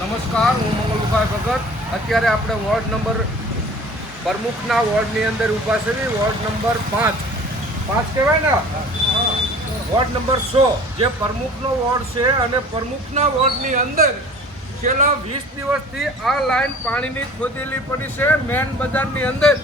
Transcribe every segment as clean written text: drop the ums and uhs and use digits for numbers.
નમસ્કાર, હું મંગલભાઈ ભગત. અત્યારે આપણે વોર્ડ નંબર પ્રમુખના વોર્ડની અંદર ઊભા છે. વોર્ડ નંબર 5 કહેવાય ને, વોર્ડ નંબર 100 જે પ્રમુખનો વોર્ડ છે. અને પ્રમુખના વોર્ડની અંદર છેલ્લા 20 દિવસથી આ લાઈન પાણીની ખોદેલી પડી છે મેન બજારની અંદર.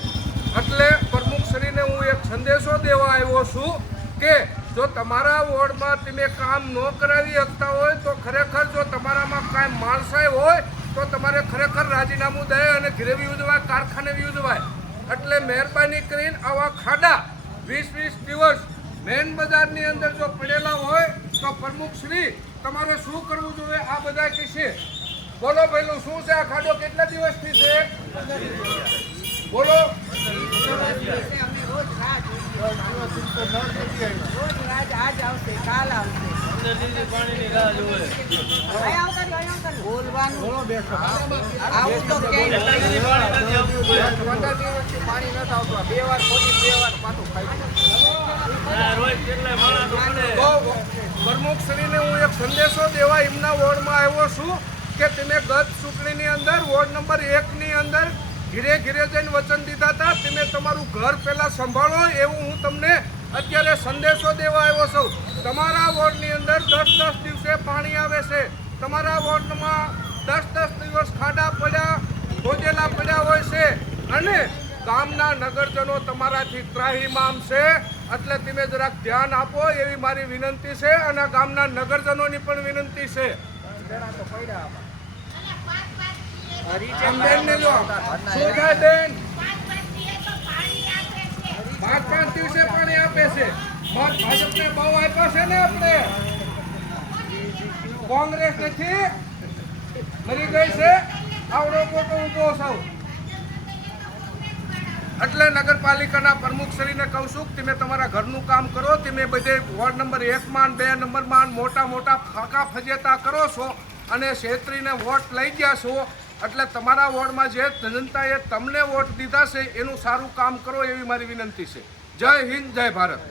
એટલે પ્રમુખશ્રીને હું એક સંદેશો દેવા આવ્યો છું કે જો તમારા વોર્ડમાં તમે કામ ન કરાવી શકતા હોય તો ખરેખર જો તમારામાં કાંઈ માણસાઈ હોય તો તમારે ખરેખર રાજીનામું દે અને ઘરે ઉજવાય, કારખાને ઉજવાય. એટલે મહેરબાની કરીને આવા ખાડા 20 દિવસ મેન બજારની અંદર જો પડેલા હોય તો પ્રમુખશ્રી તમારે શું કરવું જોઈએ આ બધા કહેશે. બોલો પહેલું શું છે આ ખાડો, કેટલા દિવસથી છે બોલો? પ્રમુખશ્રીને હું એક સંદેશો દેવા એમના વોર્ડમાં આવ્યો છું કે તમે ગત ચૂંટણીની અંદર વોર્ડ નંબર 1ની અંદર ઘીરે જઈને વચન દીધા હતા તમે તમારું ઘર પહેલા સંભાળો, એવું હું તમને અત્યારે સંદેશો દેવા આવ્યો છું. તમારા વોર્ડની અંદર 10 દિવસે પાણી આવે છે. તમારા વોર્ડમાં 10 દિવસ ખાડા પડ્યા, ખોદેલા પડ્યા હોય છે. અને ગામના નગરજનો તમારાથી ત્રાહિમામ છે. એટલે તમે જરાક ધ્યાન આપો એવી મારી વિનંતી છે. અને ગામના નગરજનોની પણ વિનંતી છે. પાંચ દિવસે પાણી આપે છે. ભાજપને બહુ આપ્યા છે ને, આપણે કોંગ્રેસ નથી મરી ગઈ છે. આવડો મોટો ઊભો સૌ. એટલે નગરપાલિકાના પ્રમુખશ્રીને કહું છું કે તમે તમારા ઘરનું કામ કરો. તમે બધે વોર્ડ નંબર 1માં 2 નંબરમાં મોટા ફાંકા ફજેતા કરો છો અને છેતરીને વોટ લઈ ગયા છો. એટલે તમારા વોર્ડમાં જે જનતાએ તમને વોટ દીધા છે એનું સારું કામ કરો એવી મારી વિનંતી છે. જય હિન્દ, જય ભારત.